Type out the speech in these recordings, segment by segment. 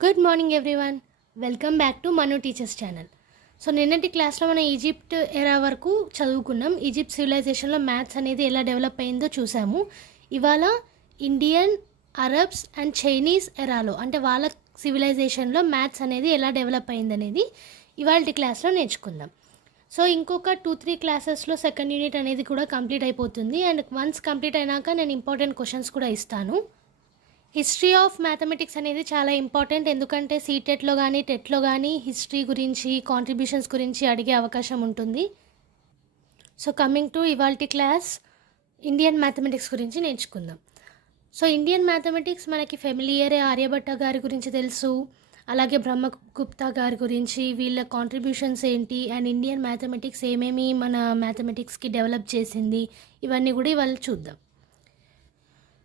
Good morning everyone. Welcome back to Manu teachers channel. So నిన్నటి క్లాస్లో మనం Egypt ఎరా వరకు చదువుకున్నాం. ఈజిప్ట్ సివిలైజేషన్లో మ్యాథ్స్ అనేది ఎలా డెవలప్ అయిందో చూసాము. ఇవాళ ఇండియన్, అరబ్స్ అండ్ చైనీస్ ఎరాలో అంటే వాళ్ళ సివిలైజేషన్లో మ్యాథ్స్ అనేది ఎలా డెవలప్ అయిందనేది ఇవాళ క్లాస్లో నేర్చుకుందాం. సో ఇంకొక 2-3 క్లాసెస్లో సెకండ్ యూనిట్ అనేది కూడా కంప్లీట్ అయిపోతుంది. అండ్ వన్స్ కంప్లీట్ అయినాక నేను ఇంపార్టెంట్ క్వశ్చన్స్ కూడా ఇస్తాను. హిస్టరీ ఆఫ్ మ్యాథమెటిక్స్ అనేది చాలా ఇంపార్టెంట్, ఎందుకంటే సీటెట్లో కానీ టెట్లో కానీ హిస్టరీ గురించి కాంట్రిబ్యూషన్స్ గురించి అడిగే అవకాశం ఉంటుంది. సో కమింగ్ టు ఇవాల్టి క్లాస్, ఇండియన్ మ్యాథమెటిక్స్ గురించి నేర్చుకుందాం. సో ఇండియన్ మ్యాథమెటిక్స్ మనకి ఫెమిలియరే. ఆర్యభట్ట గారి గురించి తెలుసు, అలాగే బ్రహ్మగుప్తా గారి గురించి, వీళ్ళ కాంట్రిబ్యూషన్స్ ఏంటి, అండ్ ఇండియన్ మ్యాథమెటిక్స్ ఏమేమి మన మ్యాథమెటిక్స్కి డెవలప్ చేసింది, ఇవన్నీ కూడా ఇవాళ చూద్దాం.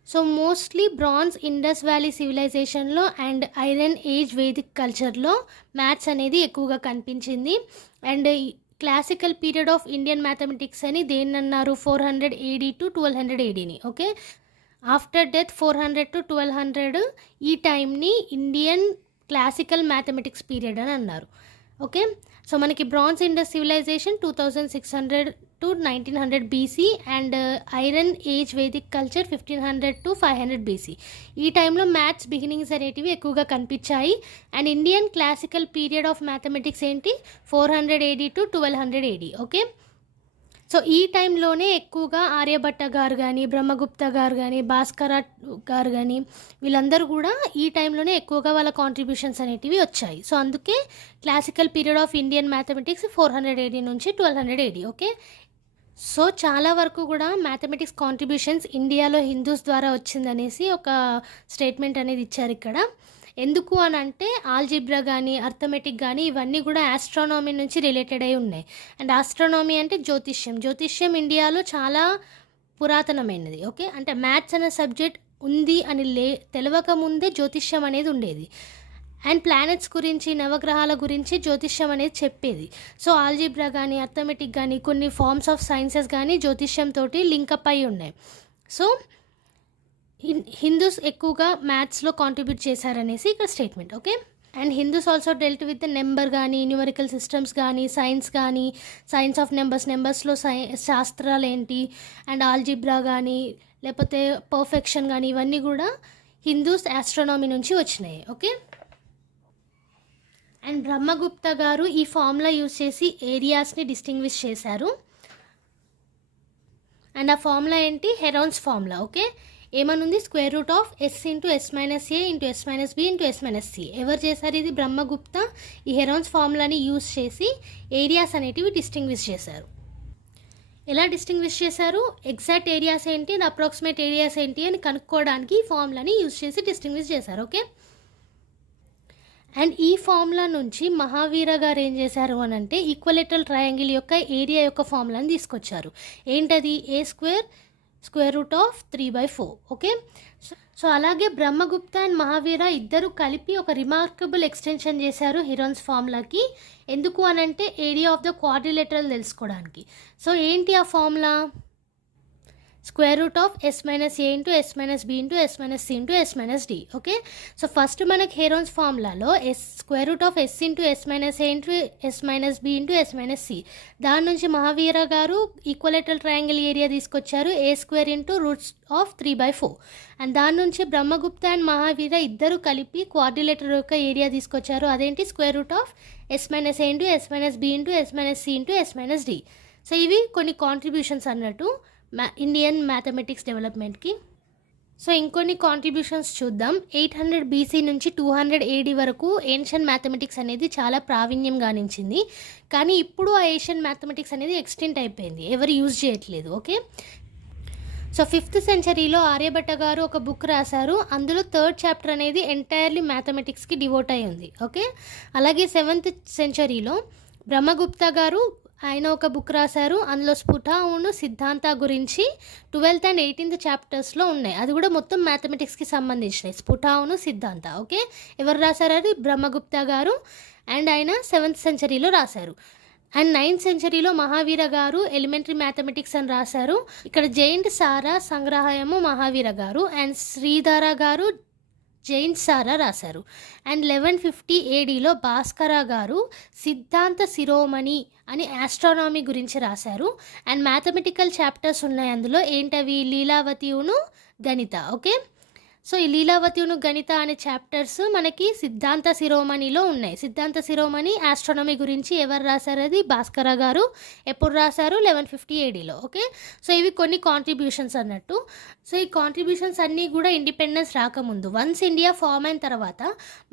So mostly bronze Indus valley సివిలైజేషన్లో అండ్ ఐరన్ ఏజ్ వేదిక్ కల్చర్లో మ్యాథ్స్ అనేది ఎక్కువగా కనిపించింది. And classical period of Indian mathematics అని దేన్నన్నారు? 400 AD టు 1200 ADని. ఓకే, ఆఫ్టర్ డెత్ 400 to 1200 ఈ టైంని ఇండియన్ క్లాసికల్ మ్యాథమెటిక్స్ పీరియడ్ అని అన్నారు. ఓకే, సో మనకి bronze Indus civilisation 2600 to 1900 BC and iron age Vedic culture 1500 to 500 BC. ఈ టైంలో మ్యాథ్స్ బిగినింగ్స్ అనేటివి ఎక్కువగా కనిపించాయి. And Indian classical period of mathematics ఏంటి? 400 AD to 1200 AD. Okay, so ఈ టైంలోనే ఎక్కువగా ఆర్యభట్ట గారు కానీ, బ్రహ్మగుప్త గారు కానీ, భాస్కర గారు కానీ, వీళ్ళందరూ కూడా ఈ టైంలోనే ఎక్కువగా వాళ్ళ కాంట్రిబ్యూషన్స్ అనేటివి వచ్చాయి. సో అందుకే classical period of Indian mathematics 400 AD నుంచి 1200 AD. ఓకే, సో చాలా వరకు కూడా మ్యాథమెటిక్స్ కాంట్రిబ్యూషన్స్ ఇండియాలో హిందూస్ ద్వారా వచ్చిందనేసి ఒక స్టేట్మెంట్ అనేది ఇచ్చారు ఇక్కడ. ఎందుకు అని అంటే ఆల్జిబ్రా కానీ, అర్థమెటిక్ కానీ ఇవన్నీ కూడా ఆస్ట్రానమీ నుంచి రిలేటెడ్ అయి ఉన్నాయి. అండ్ ఆస్ట్రానమీ అంటే జ్యోతిష్యం ఇండియాలో చాలా పురాతనమైనది. ఓకే, అంటే మ్యాథ్స్ అనే సబ్జెక్ట్ ఉంది అని తెలవక ముందే జ్యోతిష్యం అనేది ఉండేది. అండ్ ప్లానెట్స్ గురించి, నవగ్రహాల గురించి జ్యోతిష్యం అనేది చెప్పేది. సో ఆల్జిబ్రా కానీ, అర్థమెటిక్ కానీ, కొన్ని ఫార్మ్స్ ఆఫ్ సైన్సెస్ కానీ జ్యోతిష్యంతో లింకప్ అయి ఉన్నాయి. సో హిందూస్ ఎక్కువగా మ్యాథ్స్లో కాంట్రిబ్యూట్ చేశారనేసి ఇక్కడ statement. Okay, and Hindus also dealt with number కానీ, న్యూమరికల్ సిస్టమ్స్ కానీ, సైన్స్ కానీ, సైన్స్ ఆఫ్ నెంబర్స్లో శాస్త్రాలు ఏంటి, అండ్ ఆల్జిబ్రా కానీ, లేకపోతే పర్ఫెక్షన్ కానీ, ఇవన్నీ కూడా హిందూస్ ఆస్ట్రానమీ నుంచి వచ్చినాయి. ఓకే, అండ్ బ్రహ్మగుప్త గారు ఈ ఫార్ములా యూజ్ చేసి ఏరియాస్ని డిస్టింగ్విష్ చేశారు. అండ్ ఆ ఫార్ములా ఏంటి? Heron's formula. ఓకే, ఏమనుంది? √S × S - A × S - B × S - C. ఎవరు చేశారు ఇది? బ్రహ్మగుప్త ఈ హెరాన్స్ ఫార్ములాని యూజ్ చేసి ఏరియాస్ అనేటివి డిస్టింగ్విష్ చేశారు. ఎలా డిస్టింగ్విష్ చేశారు? ఎగ్జాక్ట్ ఏరియాస్ ఏంటి అండ్ అప్రాక్సిమేట్ ఏరియాస్ ఏంటి అని కనుక్కోవడానికి ఈ ఫార్ములాని యూజ్ చేసి డిస్టింగ్విష్ చేశారు. ఓకే, అండ్ ఈ ఫార్ములా నుంచి మహావీర గారు ఏం చేశారు అని అంటే ఈక్వలేటరల్ ట్రయాంగిల్ యొక్క ఏరియా యొక్క ఫార్ములాని తీసుకొచ్చారు. ఏంటది? A² √3/4. ఓకే, సో అలాగే బ్రహ్మగుప్త అండ్ మహావీర ఇద్దరు కలిపి ఒక రిమార్కబుల్ ఎక్స్టెన్షన్ చేశారు హెరాన్స్ ఫార్ములాకి. ఎందుకు అనంటే ఏరియా ఆఫ్ ద క్వాడ్రిలేటరల్ తెలుసుకోవడానికి. సో ఏంటి ఆ formula? √S - A × S - B × S - C × S - D. Okay, so first మనకి Heron's ఫార్ములాలో √S × S × S - A × S - B × S - C. దాని నుంచి మహావీర గారు ఈక్వలేటరల్ ట్రయాంగిల్ ఏరియా తీసుకొచ్చారు, A² √3/4. అండ్ దాని నుంచి బ్రహ్మగుప్త అండ్ మహావీర ఇద్దరు కలిపి క్వాడ్రిలేటరల్ యొక్క ఏరియా తీసుకొచ్చారు. అదేంటి? √S - A × S - B × S - C × S D. So ఇవి కొన్ని కాంట్రిబ్యూషన్స్ అన్నట్టు ఇండియన్ మ్యాథమెటిక్స్ డెవలప్మెంట్కి. సో ఇంకొన్ని కాంట్రిబ్యూషన్స్ చూద్దాం. 800 BC నుంచి 200 AD వరకు ఏన్షియన్ మ్యాథమెటిక్స్ అనేది చాలా ప్రావీణ్యం గానించింది. కానీ ఇప్పుడు ఆ ఏన్షియన్ మ్యాథమెటిక్స్ అనేది ఎక్స్టెంట్ అయిపోయింది, ఎవరు యూజ్ చేయట్లేదు. ఓకే, సో 5th centuryలో ఆర్యభట్ట గారు ఒక బుక్ రాశారు. అందులో 3rd చాప్టర్ అనేది ఎంటైర్లీ మ్యాథమెటిక్స్కి డివోట్ అయి ఉంది. ఓకే, అలాగే 7th centuryలో బ్రహ్మగుప్త గారు ఆయన ఒక బుక్ రాశారు. అందులో స్ఫుటౌను సిద్ధాంత గురించి 12th and 18th చాప్టర్స్లో ఉన్నాయి. అది కూడా మొత్తం మ్యాథమెటిక్స్కి సంబంధించినవి. స్ఫుటౌను సిద్ధాంత. ఓకే, ఎవరు రాశారు? అది బ్రహ్మగుప్త గారు. అండ్ ఆయన 7th centuryలో రాశారు. అండ్ 9th centuryలో మహావీర గారు ఎలిమెంటరీ మ్యాథమెటిక్స్ అని రాశారు. ఇక్కడ జైంట్ సారా సంగ్రహము మహావీర గారు. అండ్ శ్రీధర గారు జైన్ సారా రాశారు. అండ్ 1150 ఏడీలో భాస్కర గారు సిద్ధాంత శిరోమణి అని ఆస్ట్రానమీ గురించి రాశారు. అండ్ మ్యాథమెటికల్ చాప్టర్స్ ఉన్నాయి అందులో. ఏంటవి? లీలావతియును గణిత. ఓకే, సో ఈ లీలావతియును గణిత అనే చాప్టర్స్ మనకి సిద్ధాంత శిరోమణిలో ఉన్నాయి. సిద్ధాంత శిరోమణి ఆస్ట్రానమీ గురించి ఎవరు రాశారు? అది భాస్కర గారు. ఎప్పుడు రాశారు? 1150 ఏడీలో. ఓకే, సో ఇవి కొన్ని కాంట్రిబ్యూషన్స్ అన్నట్టు. సో ఈ కాంట్రిబ్యూషన్స్ అన్నీ కూడా ఇండిపెండెన్స్ రాకముందు, వన్స్ ఇండియా ఫామ్ అయిన తర్వాత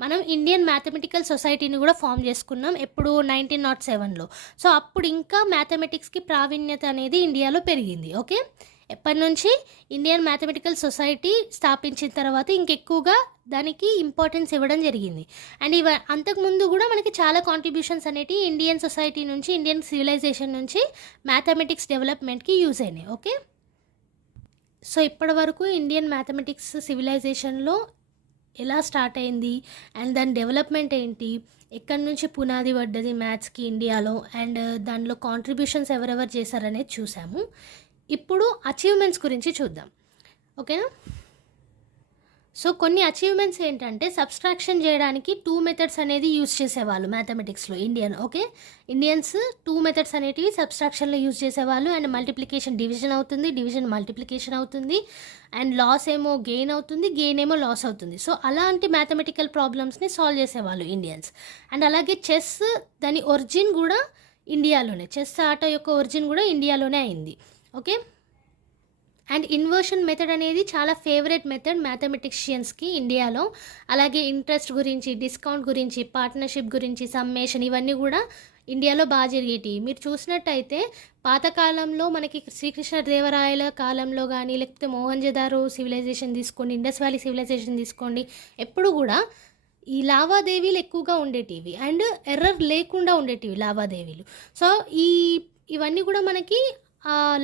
మనం ఇండియన్ మ్యాథమెటికల్ సొసైటీని కూడా ఫామ్ చేసుకున్నాం. ఎప్పుడు? 1907లో. సో అప్పుడు ఇంకా మ్యాథమెటిక్స్కి ప్రావీణ్యత అనేది ఇండియాలో పెరిగింది. ఓకే, ఎప్పటి నుంచి? ఇండియన్ మ్యాథమెటికల్ సొసైటీ స్థాపించిన తర్వాత ఇంకెక్కువగా దానికి ఇంపార్టెన్స్ ఇవ్వడం జరిగింది. అండ్ అంతకుముందు కూడా మనకి చాలా కాంట్రిబ్యూషన్స్ అనేవి ఇండియన్ సొసైటీ నుంచి, ఇండియన్ సివిలైజేషన్ నుంచి మ్యాథమెటిక్స్ డెవలప్మెంట్కి యూజ్ అయినాయి. ఓకే, సో ఇప్పటి వరకు ఇండియన్ మ్యాథమెటిక్స్ సివిలైజేషన్లో ఎలా స్టార్ట్ అయింది అండ్ దాని డెవలప్మెంట్ ఏంటి, ఎక్కడి నుంచి పునాది పడ్డది మ్యాథ్స్కి ఇండియాలో, అండ్ దానిలో కాంట్రిబ్యూషన్స్ ఎవరెవరు చేశారనేది చూసాము. ఇప్పుడు అచీవ్మెంట్స్ గురించి చూద్దాం. ఓకేనా? సో కొన్ని అచీవ్మెంట్స్ ఏంటంటే, సబ్స్ట్రాక్షన్ చేయడానికి 2 మెథడ్స్ అనేది యూజ్ చేసేవాళ్ళు మ్యాథమెటిక్స్లో ఇండియన్స్ 2 మెథడ్స్ అనేటివి సబ్స్ట్రాక్షన్లో యూజ్ చేసేవాళ్ళు. అండ్ మల్టిప్లికేషన్ డివిజన్ అవుతుంది, డివిజన్ మల్టిప్లికేషన్ అవుతుంది, అండ్ లాస్ ఏమో గెయిన్ అవుతుంది, గెయిన్ ఏమో లాస్ అవుతుంది. సో అలాంటి మ్యాథమెటికల్ ప్రాబ్లమ్స్ని సాల్వ్ చేసేవాళ్ళు ఇండియన్స్. అండ్ అలాగే చెస్, దాని ఒరిజిన్ కూడా ఇండియాలోనే, చెస్ ఆట యొక్క ఒరిజిన్ కూడా ఇండియాలోనే అయింది. ఓకే, అండ్ ఇన్వర్షన్ మెథడ్ అనేది చాలా ఫేవరెట్ మెథడ్ మ్యాథమెటిషియన్స్కి ఇండియాలో. అలాగే ఇంట్రెస్ట్ గురించి, డిస్కౌంట్ గురించి, పార్ట్నర్షిప్ గురించి, సమ్మేషన్, ఇవన్నీ కూడా ఇండియాలో బాగా జరిగేటివి. మీరు చూసినట్టయితే పాతకాలంలో మనకి శ్రీకృష్ణదేవరాయల కాలంలో కానీ, లేకపోతే మోహన్జదారో సివిలైజేషన్ తీసుకోండి, ఇండస్ వ్యాలీ సివిలైజేషన్ తీసుకోండి, ఎప్పుడు కూడా ఈ లావాదేవీలు ఎక్కువగా ఉండేటివి అండ్ ఎర్రర్ లేకుండా ఉండేటివి లావాదేవీలు. సో ఇవన్నీ కూడా మనకి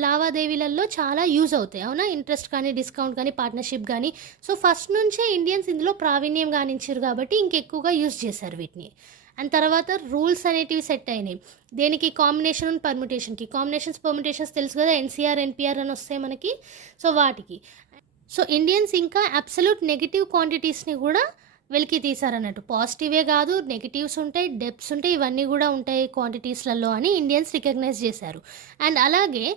లావాదేవీలలో చాలా యూజ్ అవుతాయి. అవునా? ఇంట్రెస్ట్ కానీ, డిస్కౌంట్ కానీ, పార్ట్నర్షిప్ కానీ. సో ఫస్ట్ నుంచే ఇండియన్స్ ఇందులో ప్రావీణ్యం గానించారు కాబట్టి ఇంకెక్కువగా యూజ్ చేశారు వీటిని. అండ్ తర్వాత రూల్స్ అనేటివి సెట్ అయినాయి. దేనికి? కాంబినేషన్ అండ్ పర్ముటేషన్కి. కాంబినేషన్స్, పర్ముటేషన్స్ తెలుసు కదా, ఎన్సీఆర్, ఎన్పిఆర్ అని వస్తాయి మనకి. సో వాటికి. సో ఇండియన్స్ ఇంకా అబ్సల్యూట్ నెగిటివ్ క్వాంటిటీస్ని కూడా వెలికి తీశారన్నట్టు. పాజిటివే కాదు, నెగిటివ్స్ ఉంటాయి, డెప్స్ ఉంటాయి, ఇవన్నీ కూడా ఉంటాయి క్వాంటిటీస్లలో అని ఇండియన్స్ రికగ్నైజ్ చేశారు. అండ్ అలాగే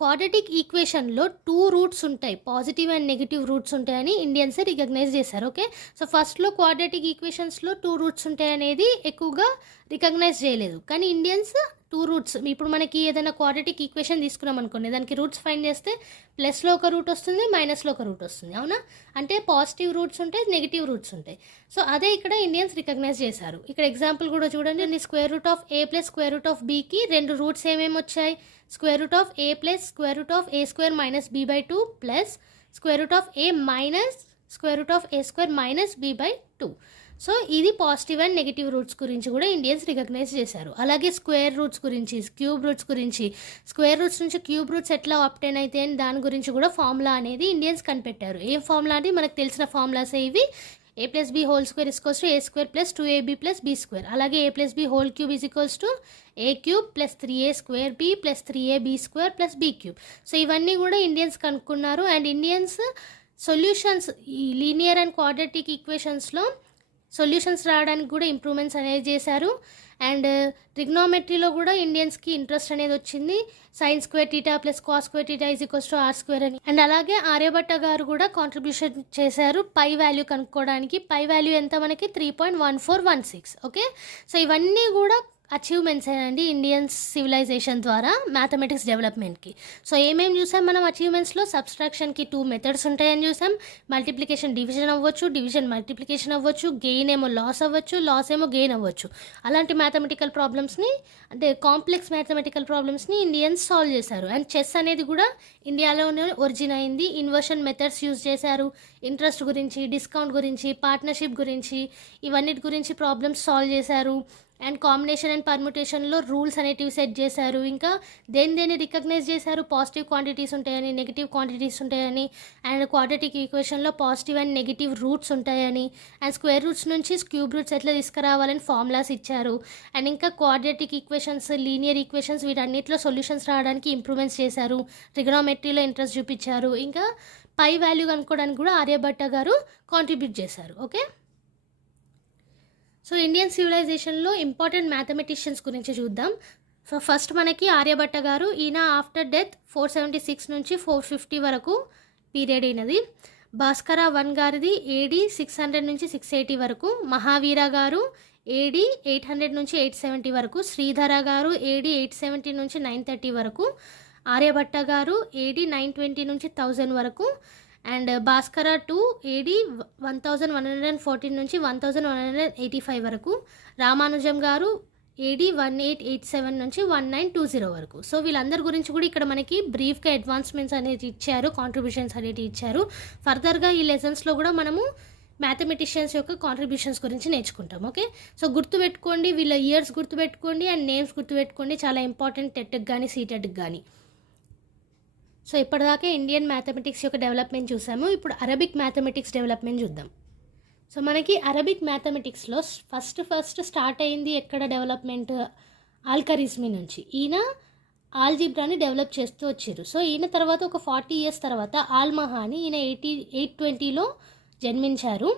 క్వాడ్రాటిక్ ఈక్వేషన్లో 2 రూట్స్ ఉంటాయి, పాజిటివ్ అండ్ నెగిటివ్ రూట్స్ ఉంటాయని ఇండియన్సే రికగ్నైజ్ చేశారు. ఓకే, సో ఫస్ట్లో క్వాడ్రాటిక్ ఈక్వేషన్స్లో 2 రూట్స్ ఉంటాయి అనేది ఎక్కువగా రికగ్నైజ్ చేయలేదు. కానీ ఇండియన్స్ 2 రూట్స్, ఇప్పుడు మనకి ఏదైనా క్వాడ్రాటిక్ ఈక్వేషన్ తీసుకున్నాం అనుకోండి, దానికి రూట్స్ ఫైండ్ చేస్తే ప్లస్లో ఒక రూట్ వస్తుంది, మైనస్లో ఒక రూట్ వస్తుంది. అవునా? అంటే పాజిటివ్ రూట్స్ ఉంటాయి, నెగిటివ్ రూట్స్ ఉంటాయి. సో అదే ఇక్కడ ఇండియన్స్ రికగ్నైజ్ చేశారు. ఇక్కడ ఎగ్జాంపుల్ కూడా చూడండి, square root of A plus square root of బీకి 2 రూట్స్ ఏమేమి వచ్చాయి? Square root of A plus square root of A square minus B by 2 plus square root of A minus square root of A square minus B by 2. So ఇది positive and negative roots గురించి కూడా Indians recognise చేశారు. అలాగే square roots గురించి, cube roots గురించి, square roots నుంచి cube roots ఎట్లా ఆబ్టైన్ అయితే అని దాని గురించి కూడా ఫార్ములా అనేది ఇండియన్స్ కనిపెట్టారు. ఏం ఫార్ములా అంటే మనకు తెలిసిన ఫార్ములాసే ఇవి. A plus B whole square equals to A square plus 2ab plus B square. అలాగే A plus B whole cube is equals to A cube plus 3a square B plus 3ab square plus B cube. So ఇవన్నీ కూడా Indians కనుక్కున్నారు. And Indians solutions, ఈ linear and quadratic ఈక్వేషన్స్లో solutions రావడానికి కూడా improvements అనేది చేశారు. అండ్ ట్రిగ్నోమెట్రీలో కూడా ఇండియన్స్కి ఇంట్రెస్ట్ అనేది వచ్చింది. Sine square theta plus cos square theta is equals to R square అని. అండ్ అలాగే ఆర్యభట్ట గారు కూడా కాంట్రిబ్యూషన్ చేశారు పై వాల్యూ కనుక్కోవడానికి. పై వాల్యూ ఎంత? మనకి 3.1416. ఓకే, సో ఇవన్నీ కూడా అచీవ్మెంట్స్ అండి ఇండియన్స్ సివిలైజేషన్ ద్వారా మ్యాథమెటిక్స్ డెవలప్మెంట్కి. సో ఏమేమి చూసాం మనం అచీవ్మెంట్స్లో? సబ్స్ట్రాక్షన్కి 2 మెథడ్స్ ఉంటాయని చూసాం. మల్టిప్లికేషన్ డివిజన్ అవ్వచ్చు, డివిజన్ మల్టిప్లికేషన్ అవ్వచ్చు, గెయిన్ ఏమో లాస్ అవ్వచ్చు, లాస్ ఏమో గెయిన్ అవ్వచ్చు. అలాంటి మ్యాథమెటికల్ ప్రాబ్లమ్స్ని, అంటే కాంప్లెక్స్ మ్యాథమెటికల్ ప్రాబ్లమ్స్ని ఇండియన్స్ సాల్వ్ చేశారు. అండ్ చెస్ అనేది కూడా ఇండియాలోనే ఒరిజిన్ అయింది. ఇన్వర్షన్ మెథడ్స్ యూజ్ చేశారు. ఇంట్రెస్ట్ గురించి, డిస్కౌంట్ గురించి, పార్ట్నర్షిప్ గురించి, ఇవన్నిటి గురించి ప్రాబ్లమ్స్ సాల్వ్ చేశారు. అండ్ కాంబినేషన్ అండ్ పర్ముటేషన్లో రూల్స్ అనేటివి సెట్ చేశారు. ఇంకా దేన్ని రికగ్నైజ్ చేశారు? పాజిటివ్ క్వాంటిటీస్ ఉంటాయని, నెగిటివ్ క్వాంటిటీస్ ఉంటాయని, అండ్ క్వాడ్రాటిక్ ఈక్వేషన్లో పాజిటివ్ అండ్ నెగిటివ్ రూట్స్ ఉంటాయని, అండ్ స్క్వేర్ రూట్స్ నుంచి క్యూబ్ రూట్స్ ఎట్లా తీసుకురావాలని ఫార్ములాస్ ఇచ్చారు. అండ్ ఇంకా క్వాడ్రాటిక్ ఈక్వేషన్స్, లీనియర్ ఈక్వేషన్స్, వీటన్నిటిలో సొల్యూషన్స్ రావడానికి ఇంప్రూవ్మెంట్స్ చేశారు. ట్రిగ్నోమెట్రీలో ఇంట్రెస్ట్ చూపించారు. ఇంకా పై వాల్యూ కనుక్కోవడానికి కూడా ఆర్యభట్ట గారు కాంట్రిబ్యూట్ చేశారు. ఓకే, సో ఇండియన్ సివిలైజేషన్లో ఇంపార్టెంట్ మ్యాథమెటిషియన్స్ గురించి చూద్దాం. సో ఫస్ట్ మనకి ఆర్యభట్ట గారు, ఈయన ఆఫ్టర్ డెత్ 476 నుంచి 450 వరకు పీరియడ్ అయినది. భాస్కర 1 గారిది ఏడి 600 నుంచి 680 వరకు. మహావీర గారు ఏడి 800 నుంచి 870 వరకు. శ్రీధర గారు ఏడి 870 నుంచి 930 వరకు. ఆర్యభట్ట గారు ఏడి 920 నుంచి 1000 వరకు. అండ్ భాస్కర 2 ఏడి 1114 నుంచి 1185 వరకు. రామానుజం గారు ఏడి 1887 నుంచి 1920 వరకు. సో వీళ్ళందరి గురించి కూడా ఇక్కడ మనకి బ్రీఫ్గా అడ్వాన్స్మెంట్స్ అనేది ఇచ్చారు, కాంట్రిబ్యూషన్స్ అనేది ఇచ్చారు. ఫర్దర్గా ఈ లెసన్స్లో కూడా మనము మ్యాథమెటిషియన్స్ యొక్క కాంట్రిబ్యూషన్స్ గురించి నేర్చుకుంటాం. ఓకే, సో గుర్తుపెట్టుకోండి, వీళ్ళ ఇయర్స్ గుర్తుపెట్టుకోండి అండ్ నేమ్స్ గుర్తుపెట్టుకోండి, చాలా ఇంపార్టెంట్ టెట్కి కానీ సీటెట్కి కానీ. సో ఇప్పటిదాకా ఇండియన్ మ్యాథమెటిక్స్ యొక్క డెవలప్మెంట్ చూసాము. ఇప్పుడు అరబిక్ మ్యాథమెటిక్స్ డెవలప్మెంట్ చూద్దాం. సో మనకి అరబిక్ మ్యాథమెటిక్స్లో ఫస్ట్ స్టార్ట్ అయింది ఎక్కడ డెవలప్మెంట్? ఆల్ఖరిజ్మీ నుంచి. ఈయన ఆల్జిబ్రాని డెవలప్ చేస్తూ వచ్చారు. సో ఈయన తర్వాత ఒక 40 years తర్వాత ఆల్మహాని, ఈయన 820లో జన్మించారు.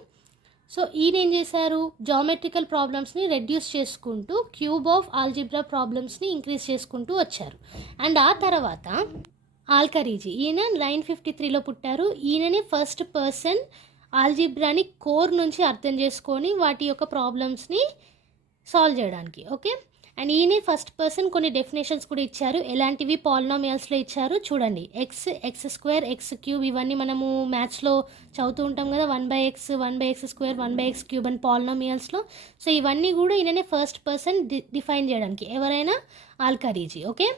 సో ఈయన ఏం చేశారు? జామెట్రికల్ ప్రాబ్లమ్స్ని రెడ్యూస్ చేసుకుంటూ క్యూబ్ ఆఫ్ ఆల్జిబ్రా ప్రాబ్లమ్స్ని ఇంక్రీజ్ చేసుకుంటూ వచ్చారు. అండ్ ఆ తర్వాత ఆల్ఖరీజీ, ఈయన 953లో పుట్టారు. ఈయనని ఫస్ట్ పర్సన్ ఆల్జిబ్రాని కోర్ నుంచి అర్థం చేసుకొని వాటి యొక్క ప్రాబ్లమ్స్ని సాల్వ్ చేయడానికి. ఓకే, అండ్ ఈయన ఫస్ట్ పర్సన్ కొన్ని డెఫినేషన్స్ కూడా ఇచ్చారు. ఎలాంటివి? పాలినామియల్స్లో ఇచ్చారు. చూడండి, x² x³ ఇవన్నీ మనము మ్యాథ్స్లో చదువుతూ ఉంటాం కదా, 1/x 1/x² 1/x³ అని పాలినామియల్స్లో. సో ఇవన్నీ కూడా ఈయననే ఫస్ట్ పర్సన్ డిఫైన్ చేయడానికి. ఎవరైనా? ఆల్ఖరీజీ. ఓకే,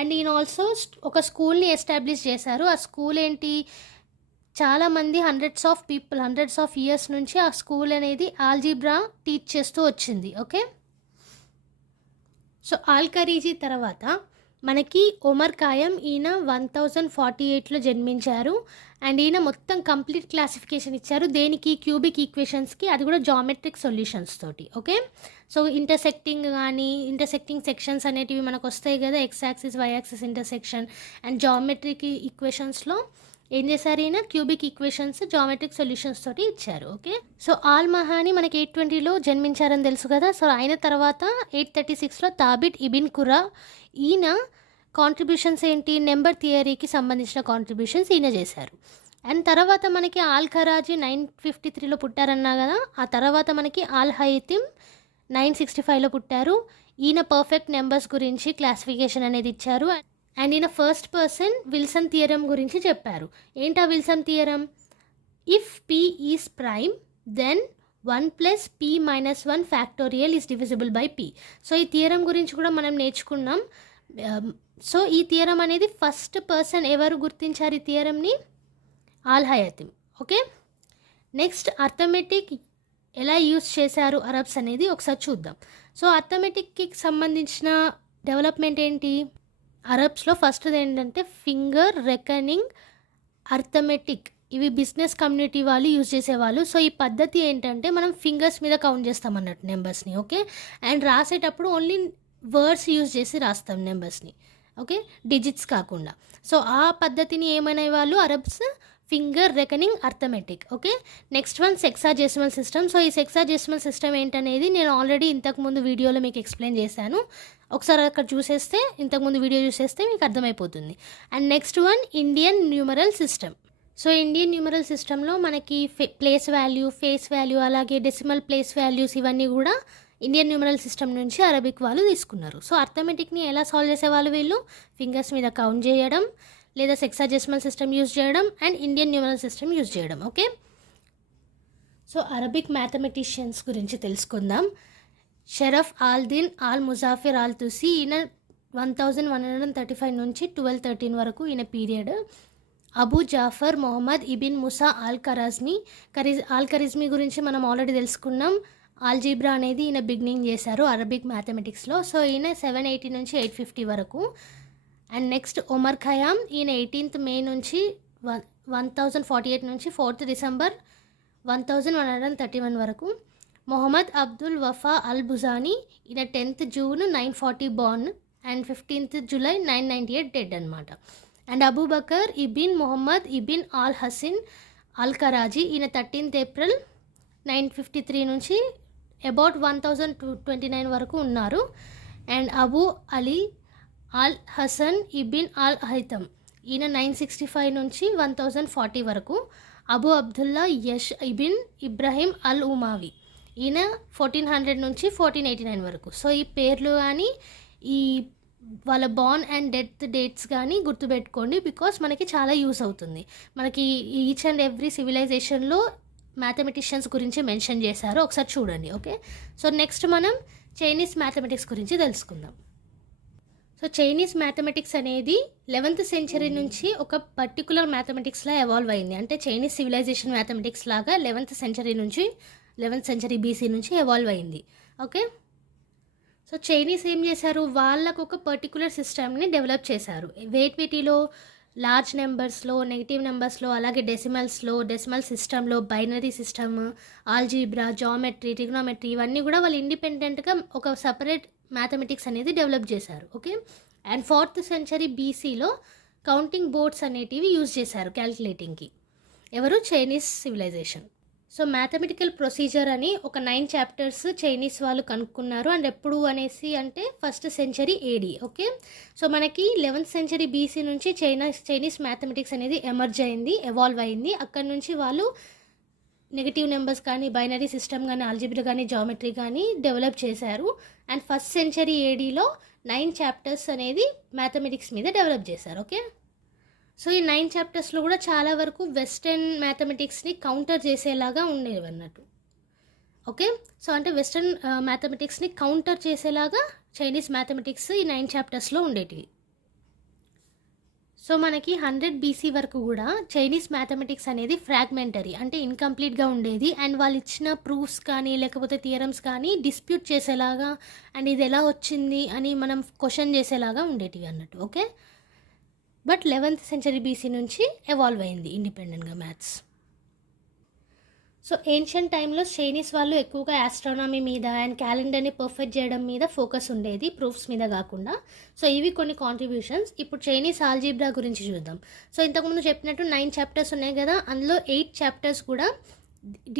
అండ్ ఈయన ఆల్సో ఒక స్కూల్ని ఎస్టాబ్లిష్ చేశారు. ఆ స్కూల్ ఏంటి? చాలామంది హండ్రెడ్స్ ఆఫ్ ఇయర్స్ నుంచి ఆ స్కూల్ అనేది ఆల్జిబ్రా టీచ్ చేస్తూ వచ్చింది. ఓకే, సో ఆల్ఖరీజీ తర్వాత మనకి ఒమర్ ఖాయమ్, ఈయన 1048లో జన్మించారు. అండ్ ఈయన మొత్తం కంప్లీట్ క్లాసిఫికేషన్ ఇచ్చారు. దేనికి? క్యూబిక్ ఈక్వేషన్స్కి, అది కూడా జామెట్రిక్ సొల్యూషన్స్ తోటి. ఓకే, సో ఇంటర్సెక్టింగ్ సెక్షన్స్ అనేటివి మనకు వస్తాయి కదా, x axis y axis intersection. And geometric ఈక్వేషన్స్లో ఏం చేశారు? ఈయన క్యూబిక్ ఈక్వేషన్స్ జామెట్రిక్ సొల్యూషన్స్ తోటి ఇచ్చారు. ఓకే, సో ఆల్మహాని మనకి 820లో జన్మించారని తెలుసు కదా. సో ఆయన తర్వాత 836లో తాబిట్ ఇబిన్ కురా, ఈయన కాంట్రిబ్యూషన్స్ ఏంటి? నెంబర్ థియరీకి సంబంధించిన కాంట్రిబ్యూషన్స్ ఈయన చేశారు. అండ్ తర్వాత మనకి ఆల్ఖరాజీ 953లో పుట్టారన్నా కదా. ఆ తర్వాత మనకి ఆల్ హైతిమ్ 965లో పుట్టారు. ఈయన పర్ఫెక్ట్ నెంబర్స్ గురించి క్లాసిఫికేషన్ అనేది ఇచ్చారు. అండ్ ఈయన ఫస్ట్ పర్సన్ విల్సన్ థియరం గురించి చెప్పారు. ఏంటా Wilson theorem? If p is prime then 1 + p - 1 factorial is divisible by p. So ఈ థియరం గురించి కూడా మనం నేర్చుకున్నాం. సో ఈ థియరం అనేది ఫస్ట్ పర్సన్ ఎవరు గుర్తించారు ఈ థియరంని? ఆల్ హయాతిమ్. ఓకే, నెక్స్ట్ అర్థమెటిక్ ఎలా యూస్ చేశారు అరబ్స్ అనేది ఒకసారి చూద్దాం. సో అర్థమెటిక్కి సంబంధించిన డెవలప్మెంట్ ఏంటి? అరబ్స్లో ఫస్ట్ది ఏంటంటే ఫింగర్ రెకనింగ్ అర్థమెటిక్. ఇవి బిజినెస్ కమ్యూనిటీ వాళ్ళు యూజ్ చేసేవాళ్ళు. సో ఈ పద్ధతి ఏంటంటే మనం ఫింగర్స్ మీద కౌంట్ చేస్తాం అన్నట్టు నెంబర్స్ని. ఓకే, అండ్ రాసేటప్పుడు ఓన్లీ వర్డ్స్ యూజ్ చేసి రాస్తాం నెంబర్స్ని. ఓకే, డిజిట్స్ కాకుండా. సో ఆ పద్ధతిని ఏమనే వాళ్ళు? Arabs finger reckoning arithmetic. Okay, next one sexagesimal system. So ఈ సెక్సాజెసిమల్ సిస్టమ్ ఏంటనేది నేను ఆల్రెడీ ఇంతకుముందు వీడియోలో మీకు ఎక్స్ప్లెయిన్ చేశాను. ఒకసారి అక్కడ చూసేస్తే, ఇంతకుముందు వీడియో చూసేస్తే మీకు అర్థమైపోతుంది. And next one Indian numeral system. So Indian numeral సిస్టంలో మనకి ప్లేస్ వాల్యూ, ఫేస్ వాల్యూ, అలాగే డెసిమల్ ప్లేస్ వాల్యూస్ ఇవన్నీ కూడా ఇండియన్ న్యూమరల్ సిస్టమ్ నుంచి అరబిక్ వాళ్ళు తీసుకున్నారు. సో అర్థమెటిక్ని ఎలా సాల్వ్ చేసేవాళ్ళు వీళ్ళు? ఫింగర్స్ మీద కౌంట్ చేయడం, లేదా సెక్సాజెసిమల్ సిస్టమ్ యూజ్ చేయడం, and Indian numeral system use చేయడం. ఓకే, సో అరబిక్ మ్యాథమెటిషియన్స్ గురించి తెలుసుకుందాం. షరఫ్ ఆల్-దిన్ ఆల్-ముజాఫిర్ ఆల్-తుసి, ఈయన 1135 నుంచి 1213 వరకు ఈయన పీరియడ్. అబూ జాఫర్ మొహమ్మద్ ఇబిన్ ముసా ఆల్-ఖరిజ్మీ గురించి మనం ఆల్రెడీ తెలుసుకున్నాం. ఆల్జిబ్రా అనేది ఈయన బిగినింగ్ చేశారు అరబిక్ మ్యాథమెటిక్స్లో. సో ఈయన 780 నుంచి 850 వరకు. అండ్ నెక్స్ట్ ఒమర్ ఖయామ్, ఈయన 18th May నుంచి 1048 నుంచి 4th December 1131 వరకు. మొహమ్మద్ అబ్దుల్ వఫా అల్ బుజానీ, ఈయన 10th June 940 born and 15th July 998 dead అనమాట. And Abu Bakr ibn Mohammed ibn al Husain al Karaji, ఈయన 13th April 953 నుంచి అబౌట్ 1029 వరకు ఉన్నారు. And Abu Ali al Hasan ibn al Haytham, ఈయన 965 నుంచి 1040 వరకు. అబూ అబ్దుల్లా యష్ ఇబిన్ ఇబ్రాహిం అల్ ఉమావి, ఈయన 1400 నుంచి 1489 వరకు. సో ఈ పేర్లు కానీ ఈ వాళ్ళ బార్న్ అండ్ డెత్ డేట్స్ కానీ గుర్తుపెట్టుకోండి, బికాస్ మనకి చాలా యూస్ అవుతుంది. మనకి ఈచ్ అండ్ ఎవ్రీ సివిలైజేషన్లో మ్యాథమెటిషియన్స్ గురించి మెన్షన్ చేశారు, ఒకసారి చూడండి. ఓకే, సో నెక్స్ట్ మనం చైనీస్ మ్యాథమెటిక్స్ గురించి తెలుసుకుందాం. సో చైనీస్ మ్యాథమెటిక్స్ అనేది 11th century నుంచి ఒక పర్టికులర్ మ్యాథమెటిక్స్లా ఎవాల్వ్ అయింది. అంటే చైనీస్ సివిలైజేషన్ మ్యాథమెటిక్స్ లాగా 11th century నుంచి 11th century BC నుంచి ఎవాల్వ్ అయింది. ఓకే, సో చైనీస్ ఏం చేశారు, వాళ్ళకు ఒక పర్టికులర్ సిస్టమ్ని డెవలప్ చేశారు. వీటిలో లార్జ్ నెంబర్స్లో, నెగిటివ్ నెంబర్స్లో, అలాగే డెసిమల్ సిస్టంలో, binary system, algebra, geometry, trigonometry, ఇవన్నీ కూడా వాళ్ళు ఇండిపెండెంట్గా ఒక సపరేట్ మ్యాథమెటిక్స్ అనేది డెవలప్ చేశారు. ఓకే, అండ్ 4th century BCలో కౌంటింగ్ బోర్డ్స్ అనేటివి యూజ్ చేశారు క్యాల్కులేటింగ్కి. ఎవరు? Chinese civilisation. So mathematical procedure అని ఒక 9 chapters చైనీస్ వాళ్ళు కనుక్కున్నారు. అండ్ ఎప్పుడు అనేసి అంటే 1st century AD. Okay, so మనకి 11th century BC నుంచి చైనీస్ మ్యాథమెటిక్స్ అనేది ఎవాల్వ్ అయింది. అక్కడ నుంచి వాళ్ళు నెగిటివ్ నెంబర్స్ కానీ, బైనరీ సిస్టమ్ కానీ, ఆల్జిబ్రా కానీ, జామెట్రీ కానీ డెవలప్ చేశారు. అండ్ 1st century ADలో 9 chapters అనేది మ్యాథమెటిక్స్ మీద డెవలప్ చేశారు. ఓకే, సో ఈ 9 chaptersలో కూడా చాలా వరకు వెస్టర్న్ మ్యాథమెటిక్స్ని కౌంటర్ చేసేలాగా ఉండేవి అన్నట్టు. ఓకే, సో అంటే వెస్టర్న్ మ్యాథమెటిక్స్ని కౌంటర్ చేసేలాగా చైనీస్ మ్యాథమెటిక్స్ ఈ 9 chaptersలో ఉండేటివి. సో మనకి 100 BC వరకు కూడా చైనీస్ మ్యాథమెటిక్స్ అనేది ఫ్రాగ్మెంటరీ, అంటే ఇన్కంప్లీట్గా ఉండేది. అండ్ వాళ్ళు ఇచ్చిన ప్రూఫ్స్ కానీ లేకపోతే థియరమ్స్ కానీ డిస్ప్యూట్ చేసేలాగా, అండ్ ఇది ఎలా వచ్చింది అని మనం క్వశ్చన్ చేసేలాగా ఉండేటివి అన్నట్టు. Okay, but 11th century BC నుంచి ఎవాల్వ్ అయింది ఇండిపెండెంట్గా మ్యాథ్స్. సో ఏన్షియంట్ టైంలో చైనీస్ వాళ్ళు ఎక్కువగా ఆస్ట్రానమీ మీద అండ్ క్యాలెండర్ని పర్ఫెక్ట్ చేయడం మీద ఫోకస్ ఉండేది, ప్రూఫ్స్ మీద కాకుండా. సో ఇవి కొన్ని కాంట్రిబ్యూషన్స్. ఇప్పుడు చైనీస్ ఆల్జీబ్రా గురించి చూద్దాం. సో ఇంతకుముందు చెప్పినట్టు 9 chapters ఉన్నాయి కదా, అందులో 8 chapters కూడా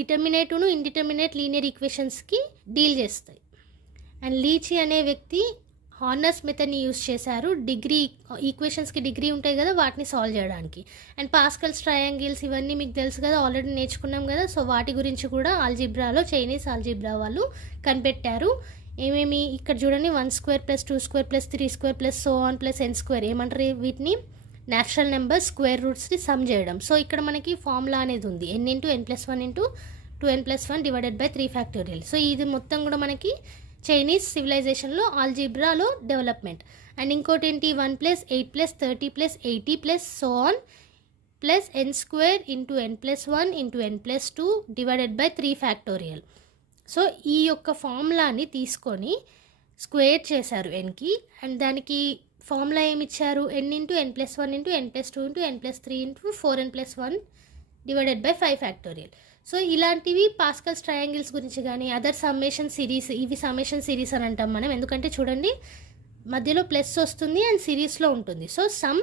డిటర్మినేట్ను ఇండిటర్మినేట్ లీనియర్ ఈక్వేషన్స్కి డీల్ చేస్తాయి. అండ్ లీచి అనే వ్యక్తి హార్నర్స్ మెథడ్ని యూస్ చేశారు, ఈక్వేషన్స్కి డిగ్రీ ఉంటాయి కదా వాటిని సాల్వ్ చేయడానికి. అండ్ పాస్కల్స్ ట్రయాంగిల్స్ ఇవన్నీ మీకు తెలుసు కదా, ఆల్రెడీ నేర్చుకున్నాం కదా. సో వాటి గురించి కూడా చైనీస్ ఆల్జీబ్రా వాళ్ళు కనిపెట్టారు. ఏమేమి ఇక్కడ చూడండి, 1 square + 2 square + 3 square + so on + n square, ఏమంటారు వీటిని? న్యాచురల్ నెంబర్ స్క్వేర్ రూట్స్ని సమ్ చేయడం. సో ఇక్కడ మనకి ఫార్ములా అనేది ఉంది, n × n+1 × 2n+1 / 3 factorial. So ఇది మొత్తం కూడా మనకి చైనీస్ సివిలైజేషన్లో ఆల్జీబ్రాలో డెవలప్మెంట్. అండ్ ఇంకోటి ఏంటి, 1 + 8 + 30 + 80 + so on + n² × n+1 × n+2 / 3 factorial. So ఈ యొక్క ఫార్ములాని తీసుకొని స్క్వేర్ చేశారు ఎన్కి. అండ్ దానికి ఫార్ములా ఏమి ఇచ్చారు, n × n+1 × n+2 × n+3 × 4n+1 / 5 factorial. So ఇలాంటివి పాస్కల్స్ ట్రయాంగిల్స్ గురించి కానీ, అదర్ సమ్మేషన్ సిరీస్, ఇవి సమ్మేషన్ సిరీస్ అని అంటాం మనం. ఎందుకంటే చూడండి మధ్యలో ప్లస్ వస్తుంది అండ్ సిరీస్లో ఉంటుంది. So some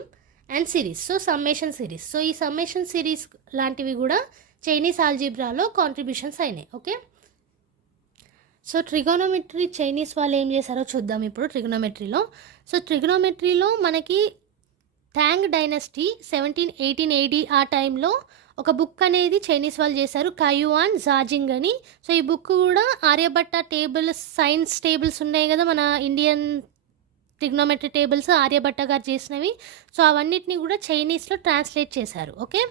and series, so summation series. So ఈ సమ్మేషన్ సిరీస్ లాంటివి కూడా చైనీస్ ఆల్జీబ్రాలో కాంట్రిబ్యూషన్స్ అయినాయి. ఓకే, సో ట్రిగోనోమెట్రీ చైనీస్ వాళ్ళు ఏం చేశారో చూద్దాం ఇప్పుడు. ట్రిగోనోమెట్రీలో మనకి టాంగ్ డైనస్టీ 1718 AD ఆ టైంలో ఒక బుక్ అనేది చైనీస్ వాళ్ళు చేశారు, కయువాన్ జాజింగ్ అని. సో ఈ బుక్ కూడా ఆర్యభట్ట టేబుల్స్, సైన్స్ టేబుల్స్ ఉన్నాయి కదా మన ఇండియన్ ట్రిగ్నోమెట్రీ టేబుల్స్, ఆర్యభట్ట గారు చేసినవి. సో అవన్నిటిని కూడా చైనీస్లో ట్రాన్స్లేట్ చేశారు. ఓకే,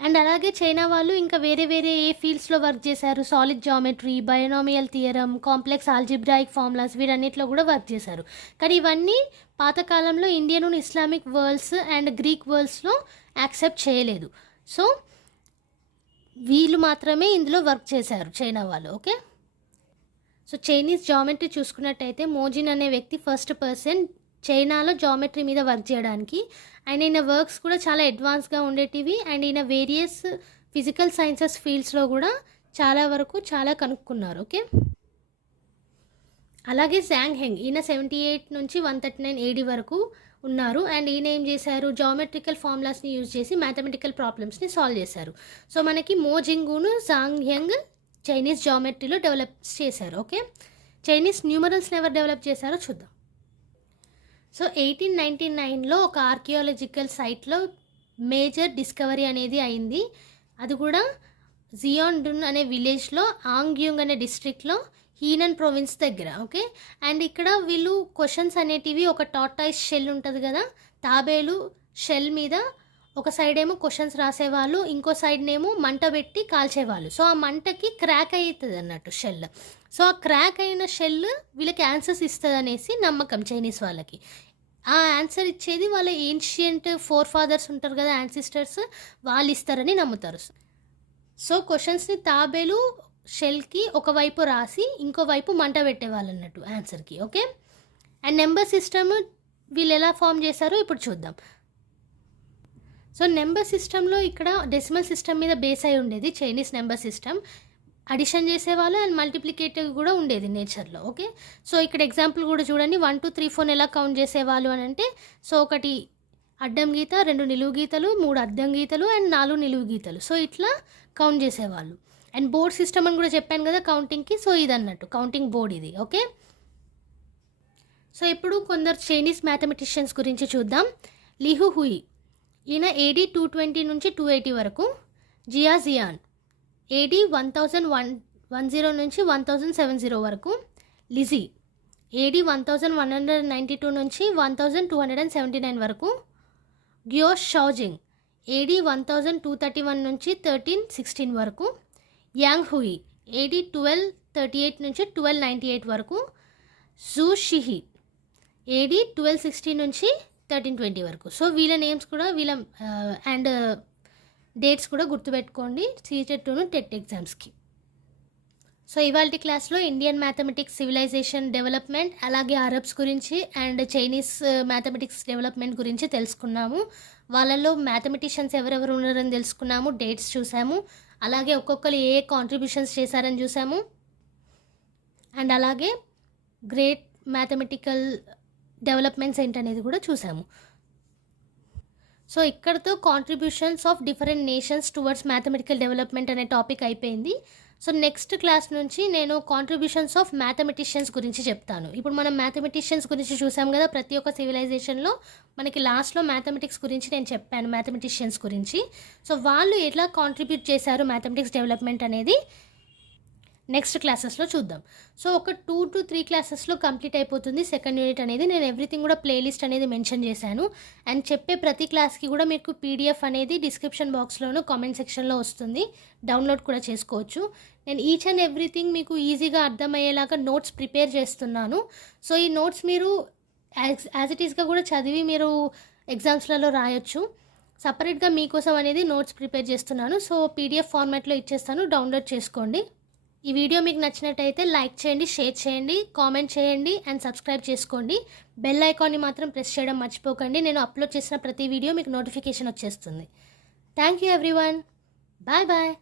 అండ్ అలాగే చైనా వాళ్ళు ఇంకా వేరే ఏ ఫీల్డ్స్లో వర్క్ చేశారు, solid geometry, binomial theorem, complex algebraic formulas, వీటన్నిటిలో కూడా వర్క్ చేశారు. కానీ ఇవన్నీ పాతకాలంలో Indian Islamic worlds and Greek వరల్డ్స్లో యాక్సెప్ట్ చేయలేదు. సో వీళ్ళు మాత్రమే ఇందులో వర్క్ చేశారు చైనా వాళ్ళు. ఓకే, సో చైనీస్ జామెట్రీ చూసుకున్నట్టయితే మోజిన్ అనే వ్యక్తి ఫస్ట్ పర్సన్ చైనాలో జామెట్రీ మీద వర్క్ చేయడానికి. అండ్ ఈయన వర్క్స్ కూడా చాలా అడ్వాన్స్గా ఉండేటివి. అండ్ ఈయన వేరియస్ ఫిజికల్ సైన్సెస్ ఫీల్డ్స్లో కూడా చాలా వరకు కనుక్కున్నారు. ఓకే, అలాగే జాంగ్ హెంగ్ ఈయన 78 నుంచి 139 ఏడీ వరకు ఉన్నారు. అండ్ ఈయన ఏం చేశారు, జామెట్రికల్ ఫార్ములాస్ని యూజ్ చేసి మ్యాథమెటికల్ ప్రాబ్లమ్స్ని సాల్వ్ చేశారు. సో మనకి మో జింగును జాంగ్ హెంగ్ చైనీస్ జామెట్రీలో డెవలప్ చేశారు. ఓకే, చైనీస్ న్యూమరల్స్ని ఎవరు డెవలప్ చేశారో చూద్దాం. సో 1899లో ఒక ఆర్కియాలజికల్ సైట్లో మేజర్ డిస్కవరీ అనేది అయింది. అది కూడా జియాన్డున్ అనే విలేజ్లో ఆంగ్యూంగ్ అనే డిస్ట్రిక్ట్లో హీనన్ ప్రొవిన్స్ దగ్గర. ఓకే, అండ్ ఇక్కడ వీళ్ళు క్వశ్చన్స్ అనేటివి ఒక టార్టాయిస్ షెల్ ఉంటుంది కదా, తాబేలు షెల్ మీద ఒక సైడ్ ఏమో క్వశ్చన్స్ రాసేవాళ్ళు, ఇంకో సైడ్నేమో మంట పెట్టి కాల్చేవాళ్ళు. సో ఆ మంటకి క్రాక్ అవుతుంది అన్నట్టు షెల్. సో ఆ క్రాక్ అయిన షెల్ వీళ్ళకి ఆన్సర్స్ ఇస్తుంది అనేసి నమ్మకం చైనీస్ వాళ్ళకి. ఆ ఆన్సర్ ఇచ్చేది వాళ్ళ ఏన్షియంట్ ఫోర్ ఫాదర్స్ ఉంటారు కదా, యాన్సిస్టర్స్, వాళ్ళు ఇస్తారని నమ్ముతారు. సో క్వశ్చన్స్ని తాబేలు షెల్కి ఒకవైపు రాసి ఇంకోవైపు మంట పెట్టేవాళ్ళు అన్నట్టు ఆన్సర్కి. ఓకే, అండ్ నెంబర్ సిస్టమ్ వీళ్ళు ఎలా ఫామ్ చేశారో ఇప్పుడు చూద్దాం. సో నెంబర్ సిస్టంలో ఇక్కడ డెసిమల్ సిస్టమ్ మీద బేస్ అయి ఉండేది చైనీస్ నెంబర్ సిస్టమ్. అడిషన్ చేసేవాళ్ళు అండ్ మల్టిప్లికేటివ్ కూడా ఉండేది నేచర్లో. ఓకే, సో ఇక్కడ ఎగ్జాంపుల్ కూడా చూడండి. 1 2 3 4 ఎలా కౌంట్ చేసేవాళ్ళు అని అంటే, సో ఒకటి అడ్డం గీత, 2 నిలువు గీతలు, 3 అడ్డం గీతలు అండ్ 4 నిలువు గీతలు. సో ఇట్లా కౌంట్ చేసేవాళ్ళు. అండ్ బోర్డ్ సిస్టమ్ అని కూడా చెప్పాను కదా కౌంటింగ్కి. సో ఇది అన్నట్టు కౌంటింగ్ బోర్డ్ ఇది. ఓకే, సో ఇప్పుడు కొందరు చైనీస్ మ్యాథమెటిషియన్స్ గురించి చూద్దాం. లీహు హుయి, ఈయన AD 220 నుంచి 280 వరకు. జియా జియాన్ AD 1010 నుంచి 1070 వరకు. లిజీ AD 1192 నుంచి 1279 వరకు. గ్యో షాజింగ్ AD 1231 నుంచి 1316 వరకు. యాంగ్ హుయి AD 1238 నుంచి 1298 వరకు. జూ షిహి AD 1260 నుంచి 1320 వరకు. సో వీళ్ళ నేమ్స్ కూడా వీళ్ళ అండ్ డేట్స్ కూడా గుర్తుపెట్టుకోండి CTET 2 టెట్ ఎగ్జామ్స్కి. సో ఇవాళ క్లాస్లో ఇండియన్ మ్యాథమెటిక్స్ సివిలైజేషన్ డెవలప్మెంట్, అలాగే అరబ్స్ గురించి అండ్ చైనీస్ మ్యాథమెటిక్స్ డెవలప్మెంట్ గురించి తెలుసుకున్నాము. వాళ్ళలో మ్యాథమెటిషియన్స్ ఎవరెవరు ఉన్నారని తెలుసుకున్నాము, డేట్స్ చూసాము, అలాగే ఒక్కొక్కరు ఏ కాంట్రిబ్యూషన్స్ చేశారని చూసాము, అండ్ అలాగే గ్రేట్ మ్యాథమెటికల్ డెవలప్మెంట్స్ ఏంటనేది కూడా చూసాము. సో ఇక్కడతో contributions of different nations towards mathematical development అనే టాపిక్ అయిపోయింది. సో నెక్స్ట్ క్లాస్ నుంచి నేను కాంట్రిబ్యూషన్స్ ఆఫ్ మ్యాథమెటిషియన్స్ గురించి చెప్తాను. ఇప్పుడు మనం మ్యాథమెటిషియన్స్ గురించి చూసాం కదా, ప్రతి ఒక్క సివిలైజేషన్లో మనకి లాస్ట్లో మ్యాథమెటిక్స్ గురించి నేను చెప్పాను, మ్యాథమెటిషియన్స్ గురించి. సో వాళ్ళు ఎలా కాంట్రిబ్యూట్ చేశారు మ్యాథమెటిక్స్ డెవలప్మెంట్ అనేది నెక్స్ట్ క్లాసెస్లో చూద్దాం. సో ఒక 2 to 3 క్లాసెస్లో కంప్లీట్ అయిపోతుంది సెకండ్ యూనిట్ అనేది. నేను ఎవ్రీథింగ్ కూడా ప్లేలిస్ట్ అనేది మెన్షన్ చేశాను. అండ్ చెప్పే ప్రతి క్లాస్కి కూడా మీకు PDF అనేది డిస్క్రిప్షన్ బాక్స్లోను కామెంట్ సెక్షన్లో వస్తుంది, డౌన్లోడ్ కూడా చేసుకోవచ్చు. నేను ఈచ్ అండ్ ఎవ్రీథింగ్ మీకు ఈజీగా అర్థమయ్యేలాగా నోట్స్ ప్రిపేర్ చేస్తున్నాను. సో ఈ నోట్స్ మీరు యాజ్ ఇట్ ఈస్గా కూడా చదివి మీరు ఎగ్జామ్స్లలో రాయొచ్చు. సపరేట్గా మీకోసం అనేది నోట్స్ ప్రిపేర్ చేస్తున్నాను. సో PDF ఫార్మాట్లో ఇచ్చేస్తాను, డౌన్లోడ్ చేసుకోండి. ఈ వీడియో మీకు నచ్చినట్టయితే లైక్ చేయండి, షేర్ చేయండి, కామెంట్ చేయండి అండ్ సబ్స్క్రైబ్ చేసుకోండి. బెల్ ఐకాన్ని మాత్రం ప్రెస్ చేయడం మర్చిపోకండి. నేను అప్లోడ్ చేసిన ప్రతి వీడియో మీకు నోటిఫికేషన్ వచ్చేస్తుంది. Thank you everyone, bye bye.